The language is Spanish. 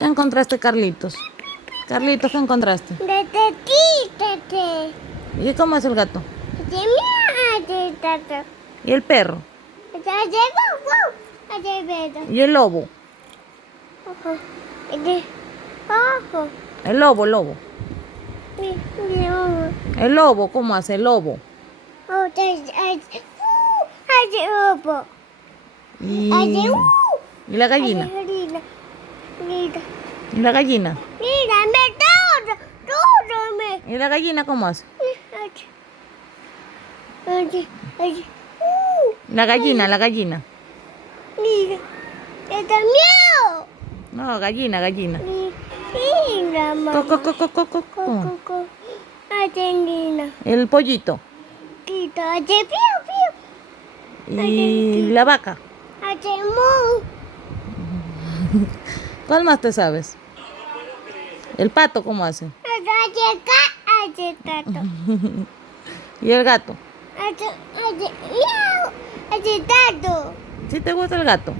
¿Qué encontraste, Carlitos? Carlitos, ¿qué encontraste? ¿Y cómo es el gato? ¿Y el perro? ¿Y el lobo? El lobo, lobo. El lobo, ¿cómo hace el lobo? Y la gallina. ¿Y la gallina? ¿Y la gallina cómo hace? La gallina, la gallina. No, gallina, gallina. Co, co, co, co, co. El pollito. Y la vaca. ¿Cuál más te sabes? ¿El pato cómo hace? ¿Y el gato? ¿Sí te gusta el gato?